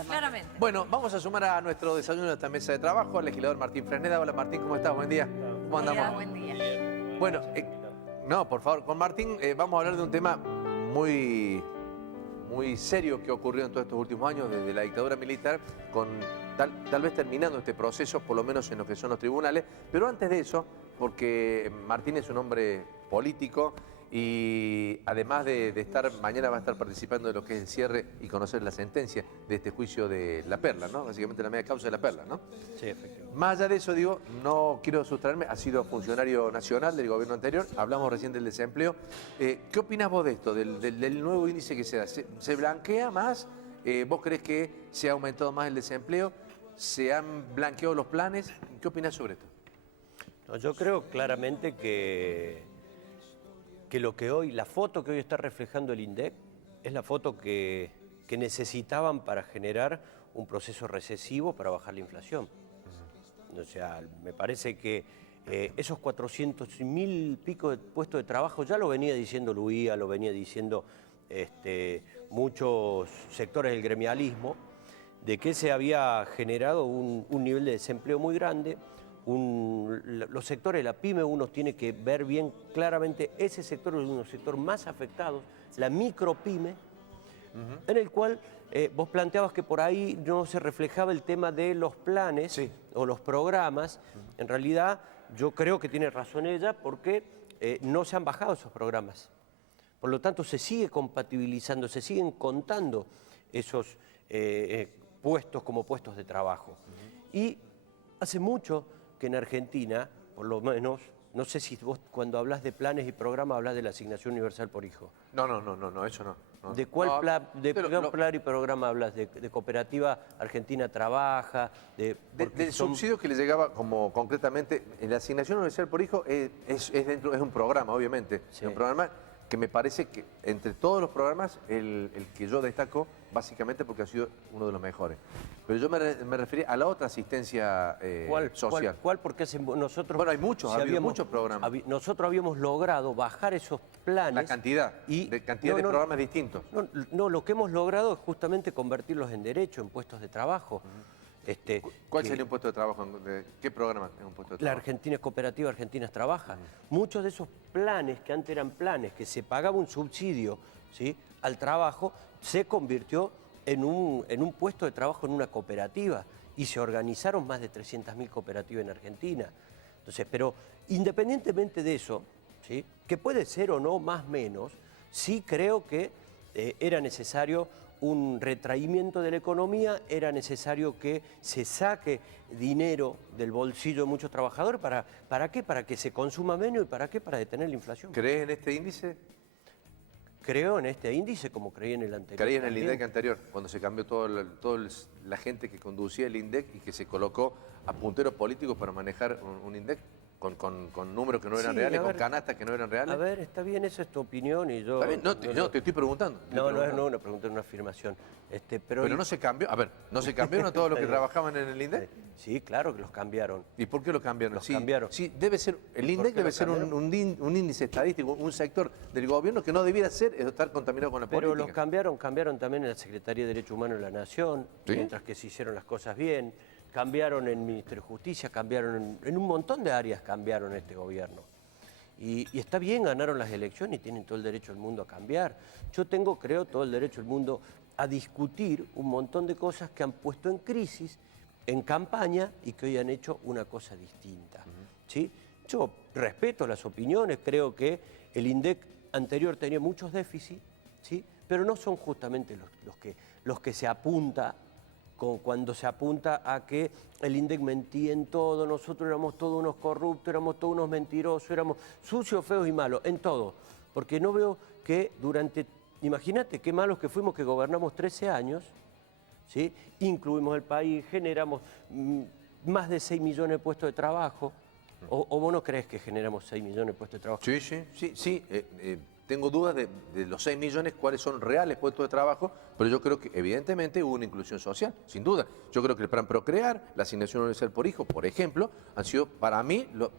Claramente. Bueno, vamos a sumar a nuestro desayuno de esta mesa de trabajo al legislador Martín Fresneda. Hola Martín, ¿cómo estás? Buen día. ¿Cómo andamos? Buen día. Bueno, no, por favor, con Martín vamos a hablar de un tema muy serio que ha ocurrido en todos estos últimos años, desde la dictadura militar, con tal vez terminando este proceso, por lo menos en lo que son los tribunales. Pero antes de eso, porque Martín es un hombre político y además de estar, mañana va a estar participando de lo que es el cierre y conocer la sentencia de este juicio de La Perla, ¿no? Básicamente la media causa de La Perla, ¿no? Sí, efectivamente. Más allá de eso, digo, no quiero sustraerme, ha sido funcionario nacional del gobierno anterior, hablamos recién del desempleo. ¿Qué opinás vos de esto, del nuevo índice que se da? ¿Se blanquea más? ¿Vos crees que se ha aumentado más el desempleo? ¿Se han blanqueado los planes? ¿Qué opinás sobre esto? No, yo creo claramente que lo que hoy, la foto que hoy está reflejando el INDEC es la foto que necesitaban para generar un proceso recesivo para bajar la inflación. O sea, me parece que esos 400.000 pico de puestos de trabajo, ya lo venía diciendo Luía, lo venía diciendo muchos sectores del gremialismo, de que se había generado un nivel de desempleo muy grande. Los sectores de la pyme uno tiene que ver bien claramente, ese sector es uno de los sectores más afectados, la micropyme, en el cual vos planteabas que por ahí no se reflejaba el tema de los planes o los programas. En realidad yo creo que tiene razón ella porque no se han bajado esos programas. Por lo tanto se sigue compatibilizando, se siguen contando esos puestos como puestos de trabajo. Y hace mucho que en Argentina, por lo menos, no sé si vos cuando hablas de planes y programas hablas de la asignación universal por hijo. No, eso no. ¿De cuál plan y programa hablas? ¿De Cooperativa Argentina Trabaja? Del subsidio que le llegaba como concretamente, en la asignación universal por hijo es un programa, obviamente. Sí. Es un programa que me parece que entre todos los programas, el que yo destaco, básicamente porque ha sido uno de los mejores. Pero yo me refería a la otra asistencia social. ¿Cuál? Porque nosotros... Bueno, hay muchos, muchos programas. Nosotros habíamos logrado bajar esos planes... La cantidad de programas distintos. No, lo que hemos logrado es justamente convertirlos en derecho, en puestos de trabajo. ¿Cuál sería un puesto de trabajo? ¿Qué programa es un puesto de trabajo? La Argentina es Cooperativa, Argentina Trabaja. Muchos de esos planes, que antes eran planes, que se pagaba un subsidio, ¿sí?, al trabajo, se convirtió en un puesto de trabajo en una cooperativa y se organizaron más de 300.000 cooperativas en Argentina. Entonces, pero independientemente de eso, ¿sí?, que puede ser o no más o menos, sí creo que era necesario un retraimiento de la economía, era necesario que se saque dinero del bolsillo de muchos trabajadores. ¿Para qué? Para que se consuma menos. ¿Y para qué? Para detener la inflación. ¿Crees en este índice? Creo en este índice como creí en el anterior. ¿Creí en el INDEC anterior, cuando se cambió toda la gente que conducía el INDEC y que se colocó a punteros políticos para manejar un INDEC? Con números que no eran reales, con canastas que no eran reales. A ver, está bien, esa es tu opinión y yo... Está bien, no, te estoy preguntando. No es una pregunta, es una afirmación. Pero no se cambió, a ver, ¿no se cambiaron a todos los que trabajaban en el INDEC? Sí, claro que los cambiaron. ¿Y por qué los cambiaron? Los cambiaron. Sí, debe ser, el INDEC debe ser un índice estadístico, un sector del gobierno que no debiera ser estar contaminado con la política. Pero los cambiaron también en la Secretaría de Derechos Humanos de la Nación, ¿sí?, mientras que se hicieron las cosas bien. Cambiaron en el Ministerio de Justicia, cambiaron en un montón de áreas, cambiaron este gobierno. Y está bien, ganaron las elecciones y tienen todo el derecho del mundo a cambiar. Yo creo, todo el derecho del mundo a discutir un montón de cosas que han puesto en crisis, en campaña, y que hoy han hecho una cosa distinta. ¿Sí? Yo respeto las opiniones, creo que el INDEC anterior tenía muchos déficits, ¿sí?, pero no son justamente los que se apunta cuando se apunta a que el INDEC mentía en todo, nosotros éramos todos unos corruptos, éramos todos unos mentirosos, éramos sucios, feos y malos, en todo. Porque no veo que imagínate qué malos que fuimos, que gobernamos 13 años, ¿sí?, incluimos el país, generamos más de 6 millones de puestos de trabajo. ¿O vos no crees que generamos 6 millones de puestos de trabajo? Sí. Tengo dudas de los 6 millones, cuáles son reales puestos de trabajo, pero yo creo que evidentemente hubo una inclusión social, sin duda. Yo creo que el plan Procrear, la asignación universal por hijo, por ejemplo, han sido para mí los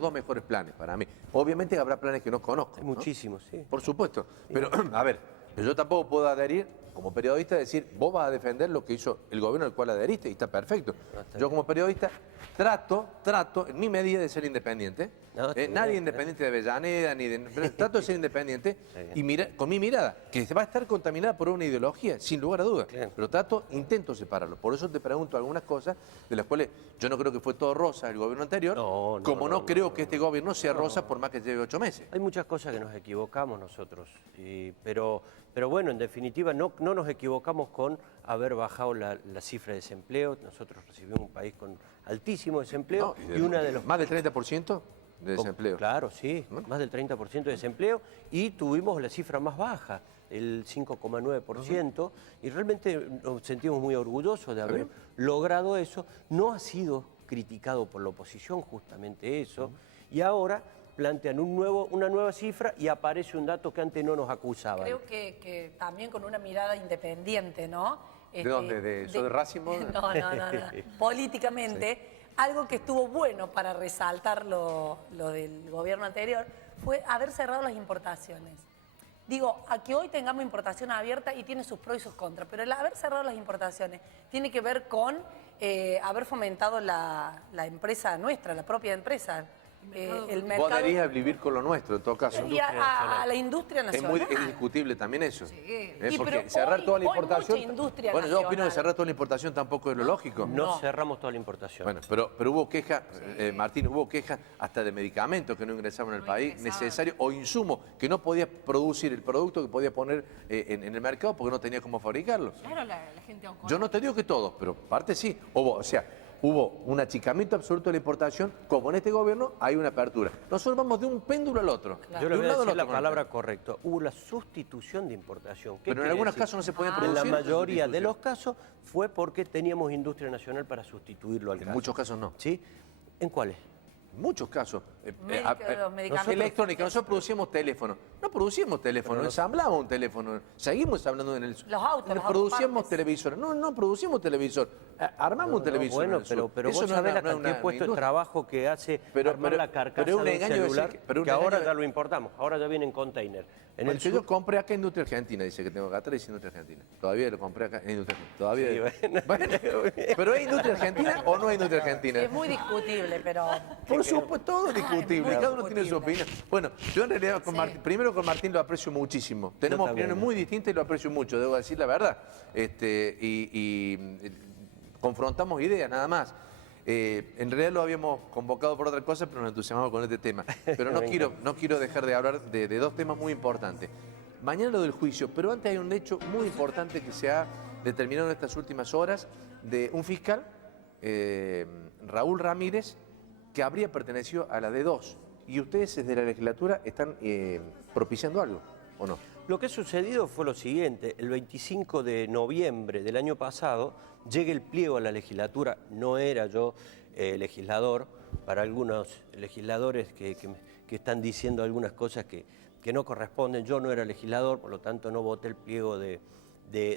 dos mejores planes, para mí. Obviamente habrá planes que no conozco. Hay muchísimos, ¿no? Sí. Por supuesto, pero a ver, Pero yo tampoco puedo adherir, como periodista, decir, vos vas a defender lo que hizo el gobierno al cual adheriste, y está perfecto. Yo como periodista trato, en mi medida, de ser independiente. Nadie independiente de Avellaneda, pero trato de ser independiente y con mi mirada, que va a estar contaminada por una ideología, sin lugar a dudas. Pero intento separarlo. Por eso te pregunto algunas cosas de las cuales yo no creo que fue todo rosa el gobierno anterior, como no creo que este gobierno sea rosa por más que lleve 8 meses. Hay muchas cosas que nos equivocamos nosotros, pero bueno, en definitiva no nos equivocamos con haber bajado la cifra de desempleo. Nosotros recibimos un país con altísimo desempleo y una de los... ¿Más del 30% de desempleo? Claro, sí, más del 30% de desempleo, y tuvimos la cifra más baja, el 5,9%, y realmente nos sentimos muy orgullosos de haber logrado eso. No ha sido criticado por la oposición justamente eso, y ahora plantean una nueva cifra y aparece un dato que antes no nos acusaban. Creo que también con una mirada independiente, ¿no? ¿De dónde? ¿De Racimo? No. Políticamente, algo que estuvo bueno para resaltar lo del gobierno anterior fue haber cerrado las importaciones. Digo, a que hoy tengamos importación abierta y tiene sus pros y sus contras, pero el haber cerrado las importaciones tiene que ver con haber fomentado la empresa nuestra, la propia empresa. El mercado... Vos adherís a vivir con lo nuestro, en todo caso. Y a la industria nacional. Es discutible también eso. Sí. Porque cerrar toda la importación... Bueno, yo opino que cerrar toda la importación tampoco es lo lógico. No cerramos toda la importación. Bueno, pero hubo quejas, Martín, hubo quejas hasta de medicamentos que no ingresaban al país, necesarios, o insumos que no podía producir el producto que podía poner en el mercado porque no tenía cómo fabricarlo. Claro, la gente... Yo no te digo que todos, pero parte sí. Hubo un achicamiento absoluto de la importación, como en este gobierno hay una apertura. Nosotros vamos de un péndulo al otro. Claro. Yo le voy a decir la palabra correcta. Hubo la sustitución de importación. Pero en algunos casos no se podía producir. En la mayoría de los casos fue porque teníamos industria nacional para sustituirlo al caso. En muchos casos no. ¿Sí? ¿En cuáles? En muchos casos. Medicamentos. Electrónica, nosotros producíamos teléfonos. No producíamos teléfonos, ensamblábamos un teléfono. Seguimos ensamblando en el... Los autos, producíamos televisores. No producimos televisor. Armamos un televisor. Bueno, pero vos sabés la cantidad de puestos de trabajo que hace armar la carcasa de un celular, que ahora ya lo importamos, ahora ya viene en container. Yo compré acá Industria Argentina, dice que tengo acá atrás, dice Industria Argentina. Todavía lo compré acá en Industria Argentina. Todavía. Sí, bueno. ¿Pero es Industria Argentina o no es Industria Argentina? Es muy discutible, pero... Por supuesto, todo es discutible, cada uno tiene su opinión. Bueno, yo en realidad primero con Martín lo aprecio muchísimo. Tenemos opiniones muy distintas y lo aprecio mucho, debo decir la verdad. Confrontamos ideas, nada más. En realidad lo habíamos convocado por otra cosa, pero nos entusiasmamos con este tema. Pero no quiero dejar de hablar de dos temas muy importantes. Mañana lo del juicio, pero antes hay un hecho muy importante que se ha determinado en estas últimas horas de un fiscal, Raúl Ramírez, que habría pertenecido a la D2. Y ustedes desde la legislatura están propiciando algo, ¿o no? Lo que ha sucedido fue lo siguiente: el 25 de noviembre del año pasado llega el pliego a la legislatura. No era yo legislador, para algunos legisladores que están diciendo algunas cosas que no corresponden. Yo no era legislador, por lo tanto no voté el pliego de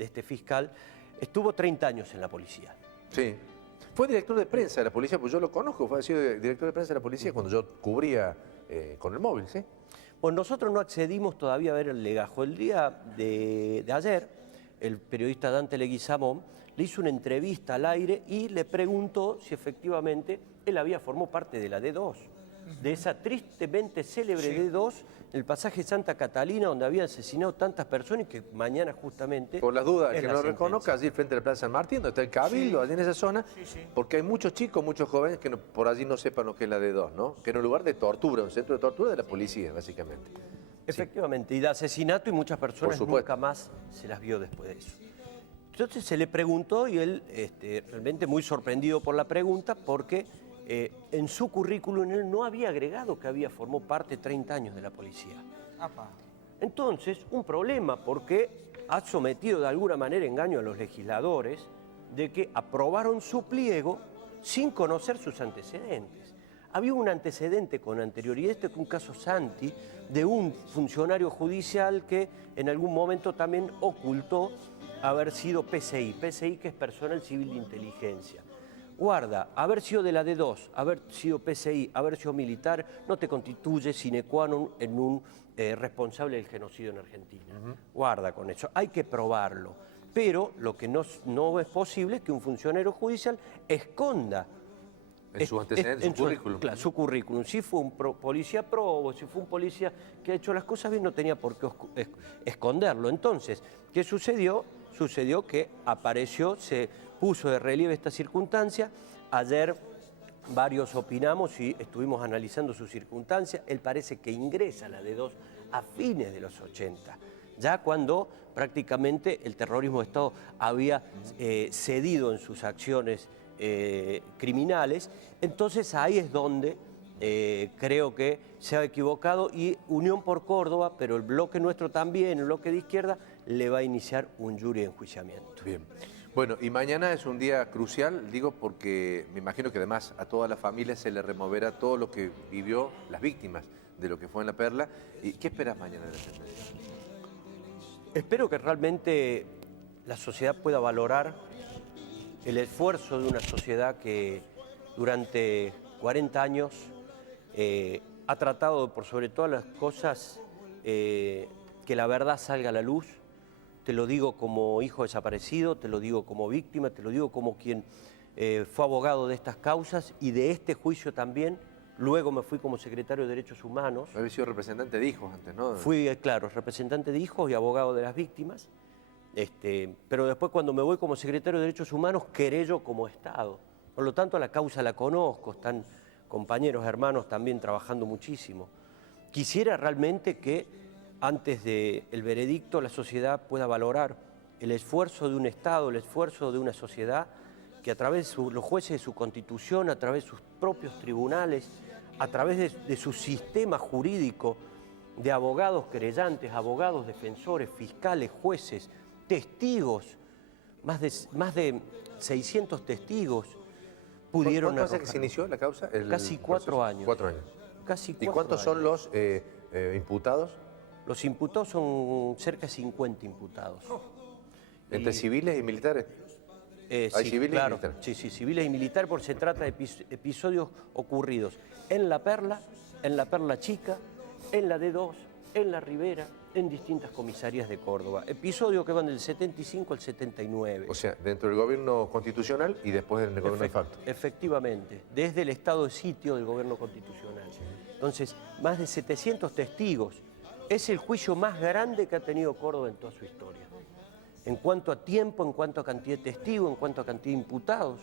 este fiscal. Estuvo 30 años en la policía. Sí. Fue director de prensa de la policía, pues yo lo conozco, fue sido director de prensa de la policía cuando yo cubría con el móvil, ¿sí? Pues nosotros no accedimos todavía a ver el legajo. El día de ayer, el periodista Dante Leguizamón le hizo una entrevista al aire y le preguntó si efectivamente él había formado parte de la D2, de esa tristemente célebre D2, el pasaje Santa Catalina, donde habían asesinado tantas personas y que mañana justamente... Por las dudas, que no lo reconozca, allí frente a la Plaza San Martín, donde está el Cabildo, allí en esa zona, porque hay muchos chicos, muchos jóvenes que por allí no sepan lo que es la D2, ¿no? Que era un lugar de tortura, un centro de tortura de la policía, básicamente. Efectivamente, y de asesinato, y muchas personas nunca más se las vio después de eso. Entonces se le preguntó y él, realmente muy sorprendido por la pregunta, porque en su currículum él no había agregado que había formado parte 30 años de la policía. Entonces, un problema, porque ha sometido de alguna manera engaño a los legisladores de que aprobaron su pliego sin conocer sus antecedentes. Había un antecedente con anterioridad, que un caso Santi, de un funcionario judicial que en algún momento también ocultó haber sido PCI, que es Personal Civil de Inteligencia. guarda, haber sido de la D2, haber sido PCI, haber sido militar, no te constituye sine qua non en un responsable del genocidio en Argentina. Guarda con eso, hay que probarlo. Pero lo que no es posible es que un funcionario judicial esconda En sus antecedentes, en su currículum. Claro, su currículum. Si fue un policía probo, si fue un policía que ha hecho las cosas bien, no tenía por qué esconderlo. Entonces, ¿qué sucedió? Sucedió que apareció, se puso de relieve esta circunstancia. Ayer varios opinamos y estuvimos analizando su circunstancia. Él parece que ingresa a la D2 a fines de los 80, ya cuando prácticamente el terrorismo de Estado había cedido en sus acciones criminales. Entonces ahí es donde creo que se ha equivocado, y Unión por Córdoba, pero el bloque nuestro también, el bloque de izquierda, le va a iniciar un jury de enjuiciamiento. Bien. Bueno, y mañana es un día crucial, digo, porque me imagino que además a toda la familia se le removerá todo lo que vivió las víctimas de lo que fue en La Perla. ¿Y qué esperas mañana de la sentencia? Espero que realmente la sociedad pueda valorar el esfuerzo de una sociedad que durante 40 años ha tratado, por sobre todas las cosas, que la verdad salga a la luz. Te lo digo como hijo desaparecido, te lo digo como víctima, te lo digo como quien fue abogado de estas causas y de este juicio también. Luego me fui como secretario de Derechos Humanos. Había sido representante de hijos antes, ¿no? Fui, claro, representante de hijos y abogado de las víctimas. Pero después, cuando me voy como secretario de Derechos Humanos, querello como Estado. Por lo tanto, la causa la conozco, están compañeros, hermanos también trabajando muchísimo. Quisiera realmente que antes del veredicto la sociedad pueda valorar el esfuerzo de un Estado, el esfuerzo de una sociedad que a través de los jueces de su Constitución, a través de sus propios tribunales, a través de su sistema jurídico, de abogados querellantes, abogados defensores, fiscales, jueces, testigos, más de 600 testigos pudieron ¿Cuánto hace que se inició la causa? Casi 4 años. 4 años. Casi 4 ¿Y cuántos años. son los imputados? Los imputados son cerca de 50 imputados. ¿Entre civiles y militares? Sí, civiles y claro, militares. sí, civiles y militares, porque se trata de episodios ocurridos en La Perla Chica, en la D2, en la Ribera, en distintas comisarías de Córdoba. Episodios que van del 75 al 79. O sea, dentro del gobierno constitucional y después del gobierno de facto. Efectivamente, desde el estado de sitio del gobierno constitucional. Entonces, más de 700 testigos. Es el juicio más grande que ha tenido Córdoba en toda su historia. En cuanto a tiempo, en cuanto a cantidad de testigos, en cuanto a cantidad de imputados,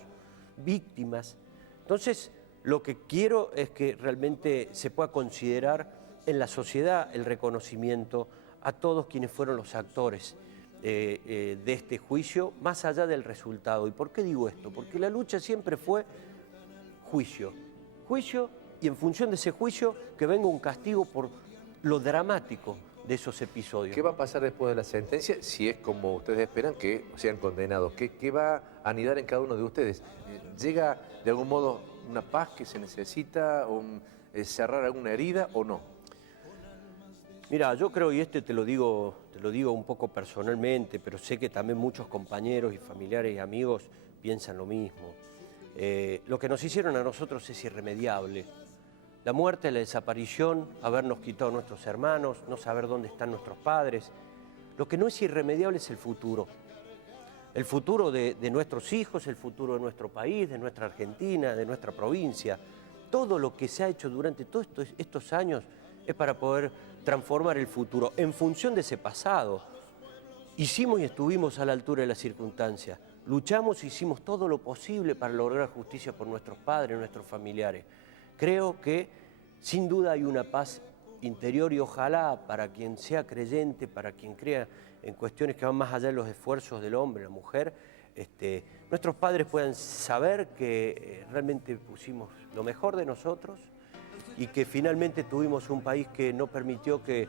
víctimas. Entonces, lo que quiero es que realmente se pueda considerar en la sociedad el reconocimiento a todos quienes fueron los actores de este juicio, más allá del resultado. ¿Y por qué digo esto? Porque la lucha siempre fue juicio, y en función de ese juicio que venga un castigo por lo dramático de esos episodios. ¿Qué va a pasar después de la sentencia si es como ustedes esperan que sean condenados? ¿Qué va a anidar en cada uno de ustedes? ¿Llega de algún modo una paz que se necesita, o cerrar alguna herida o no? Mira, yo creo, y te lo digo un poco personalmente, pero sé que también muchos compañeros y familiares y amigos piensan lo mismo. Lo que nos hicieron a nosotros es irremediable. La muerte, la desaparición, habernos quitado a nuestros hermanos, no saber dónde están nuestros padres. Lo que no es irremediable es el futuro. El futuro de nuestros hijos, el futuro de nuestro país, de nuestra Argentina, de nuestra provincia. Todo lo que se ha hecho durante todos estos años es para poder transformar el futuro en función de ese pasado. Hicimos y estuvimos a la altura de las circunstancias. Luchamos y hicimos todo lo posible para lograr justicia por nuestros padres, nuestros familiares. Creo que sin duda hay una paz interior y ojalá para quien sea creyente, para quien crea en cuestiones que van más allá de los esfuerzos del hombre, la mujer, nuestros padres puedan saber que realmente pusimos lo mejor de nosotros y que finalmente tuvimos un país que no permitió que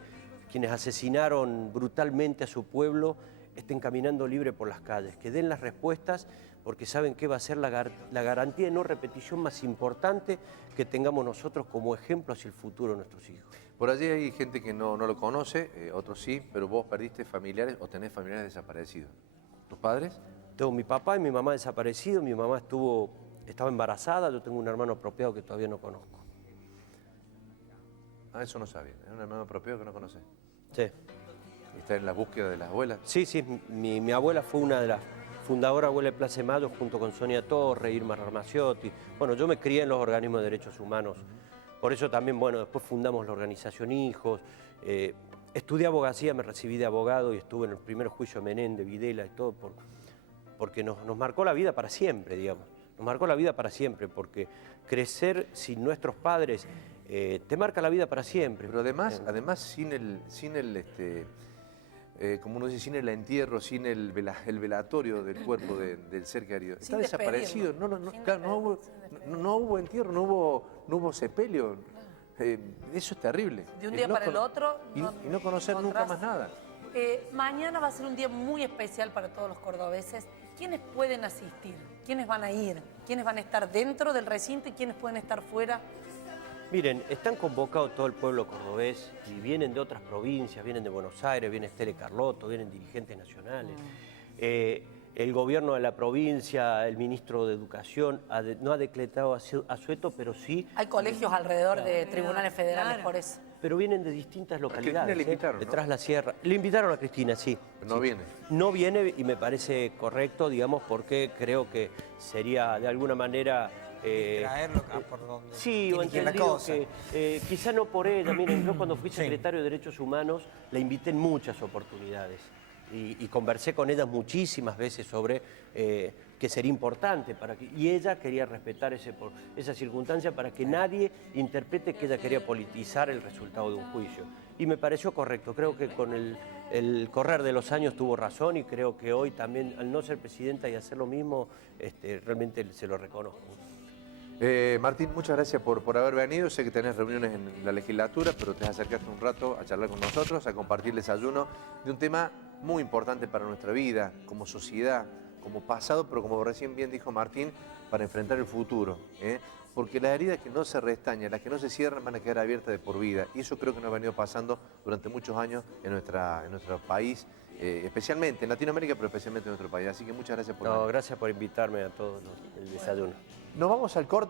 quienes asesinaron brutalmente a su pueblo estén caminando libre por las calles, que den las respuestas porque saben que va a ser la garantía de no repetición más importante que tengamos nosotros como ejemplo hacia el futuro de nuestros hijos. Por allí hay gente que no lo conoce, otros sí, pero vos perdiste familiares o tenés familiares desaparecidos. ¿Tus padres? Tengo mi papá y mi mamá desaparecidos. Mi mamá estuvo estaba embarazada, yo tengo un hermano apropiado que todavía no conozco. Ah, eso no sabía. Es un hermano propio que no conoces. Sí. ¿Y está en la búsqueda de las abuelas? Sí, mi abuela fue una de las fundadoras abuela de Plaza de Mayo junto con Sonia Torre, Irma Ramaciotti. Bueno, yo me crié en los organismos de derechos humanos. Por eso también, bueno, después fundamos la organización Hijos. Estudié abogacía, me recibí de abogado y estuve en el primer juicio de Menéndez, Videla y todo, porque nos marcó la vida para siempre, digamos. Nos marcó la vida para siempre, porque crecer sin nuestros padres te marca la vida para siempre. Pero además sin el como uno dice, sin el entierro, sin el velatorio del cuerpo del ser querido. Está desaparecido. No hubo entierro, no hubo sepelio. Eso es terrible. De un día para el otro. Y no conocer nunca más nada. Mañana va a ser un día muy especial para todos los cordobeses. ¿Quiénes pueden asistir? ¿Quiénes van a ir? ¿Quiénes van a estar dentro del recinto y quiénes pueden estar fuera? Miren, están convocados todo el pueblo cordobés y vienen de otras provincias, vienen de Buenos Aires, viene Estele Carlotto, vienen dirigentes nacionales. El gobierno de la provincia, el ministro de Educación, no ha decretado asueto, pero sí... Hay colegios alrededor de tribunales federales por eso. Pero vienen de distintas localidades. Le invitaron, ¿no? Detrás la sierra. Le invitaron a Cristina, sí. Pero no viene. No viene y me parece correcto, digamos, porque creo que sería de alguna manera... traerlo acá por donde sí, o entendido que quizá no por ella. Miren, yo cuando fui secretario de Derechos Humanos la invité en muchas oportunidades y conversé con ella muchísimas veces sobre que sería importante y ella quería respetar esa circunstancia para que nadie interprete que ella quería politizar el resultado de un juicio. Y me pareció correcto, creo que con el correr de los años tuvo razón y creo que hoy también, al no ser presidenta y hacer lo mismo, realmente se lo reconozco. Martín, muchas gracias por haber venido. Sé que tenés reuniones en la legislatura, pero te acercaste un rato a charlar con nosotros, a compartir el desayuno de un tema muy importante para nuestra vida, como sociedad, como pasado, pero como recién bien dijo Martín, para enfrentar el futuro. Porque las heridas que no se restañan, las que no se cierran, van a quedar abiertas de por vida. Y eso creo que nos ha venido pasando durante muchos años en nuestro país, especialmente en Latinoamérica, pero especialmente en nuestro país. Así que muchas gracias por venir. Gracias por invitarme a todos el desayuno. Nos vamos al corte.